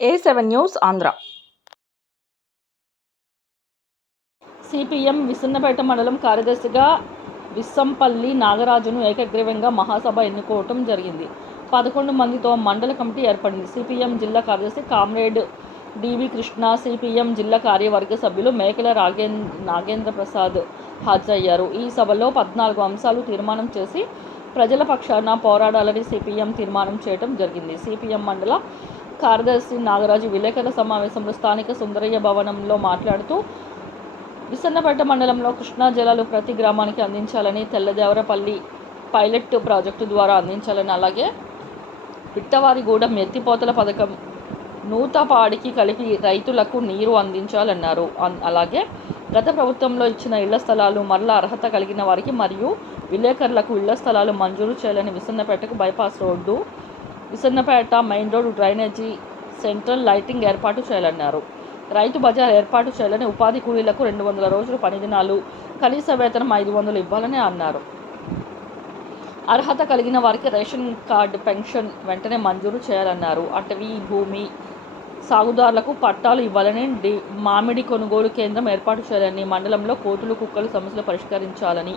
A seven news Andhra. CPM Visannapeta మండలం కార్యదర్శిగా విస్సంపల్లి నాగరాజును ఏకగ్రీవంగా మహాసభ ఎన్నుకోవటం జరిగింది. పదకొండు మందితో మండల కమిటీ ఏర్పడింది. సిపిఎం జిల్లా కార్యదర్శి కామ్రేడ్ డివి కృష్ణ సిపిఎం జిల్లా కార్యవర్గ సభ్యులు మేకల రాగేన్ నాగేంద్ర ప్రసాద్ హాజరయ్యారు. ఈ సభలో పద్నాలుగు అంశాలు తీర్మానం చేసి ప్రజల పక్షాన పోరాడాలని సిపిఎం తీర్మానం చేయడం జరిగింది. సిపిఎం మండల కార్యదర్శి నాగరాజు విలేకరుల సమావేశంలో స్థానిక సుందరయ్య భవనంలో మాట్లాడుతూ విసన్నపేట మండలంలో కృష్ణా జలాలు ప్రతి గ్రామానికి అందించాలని తెల్లదేవరపల్లి పైలట్ ప్రాజెక్టు ద్వారా అందించాలని అలాగే పిట్టవారిగూడెం ఎత్తిపోతల పథకం నూతపాడికి కలిపి రైతులకు నీరు అందించాలన్నారు. అలాగే గత ప్రభుత్వంలో ఇచ్చిన ఇళ్ళ స్థలాలు మరలా అర్హత కలిగిన వారికి మరియు విలేకరులకు ఇళ్ళ స్థలాలు మంజూరు చేయాలని విసన్నపేటకు bypass road Visannapeta main road drainage central lighting ఏర్పాటు చేయాలన్నారు. రైతు బజార్ ఏర్పాటు చేయాలని ఉపాధి కూలీలకు రెండు వందల రోజులు పని దినాలు కనీస వేతనం ఐదు వందలు ఇవ్వాలని అన్నారు. అర్హత కలిగిన వారికి రేషన్ కార్డు పెన్షన్ వెంటనే మంజూరు చేయాలన్నారు. అటవీ భూమి సాగుదారులకు పట్టాలు ఇవ్వాలని డి మామిడి కొనుగోలు కేంద్రం ఏర్పాటు చేయాలని మండలంలో కోతులు కుక్కలు సమస్యలు పరిష్కరించాలని